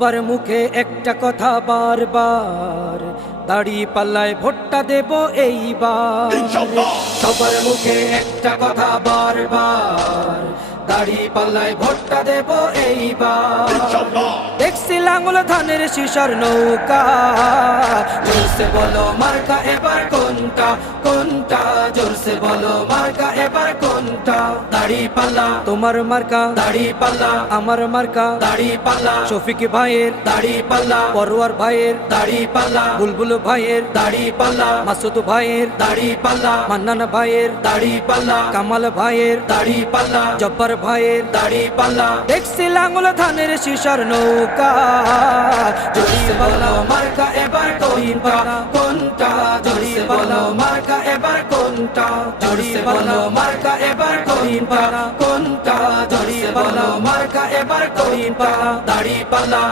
সবার মুখে একটা কথা বারবার, দাড়ি পাল্লায় ভোটটা দেব এইবার। সবার মুখে একটা কথা বারবার, দাড়ি পাল্লায় ভোটটা দেব এইবার। দেখছি লাঙ্গল ধানের শিশার নৌকা, জোরসে বলো মার্কা এবার কোনটা কোনটা, জোরসে বলো মার্কা এবার কোনটা। দাড়ি পাল্লা তোমার মার্কা, দাড়ি পাল্লা আমার মার্কা, দাড়ি পাল্লা শফিক ভাইয়ের দাড়ি পাল্লা, পরোয়ার ভাইয়ের দাড়ি পাল্লা, বুলবুল ভাইয়ের দাড়ি পাল্লা, মাসুদ ভাইয়ের দাড়ি পাল্লা, মান্নান ভাইয়ের দাড়ি পাল্লা, কামাল ভাইয়ের দাড়ি পাল্লা, জব্বার ভাইয়ের দাড়ি পাল্লা। দেখছি লাঙ্গল ধানের শিশার নৌকা, জোরসে বলো মার্কা এবার কোনটা কোনটা, জোরসে বলো মার্কা এবার কোনটা, জোরসে বলো মার্কা এবার কোনটা কোনটা, জোরসে বলো মার্কা এবার কোনটা। দাড়ি পাল্লা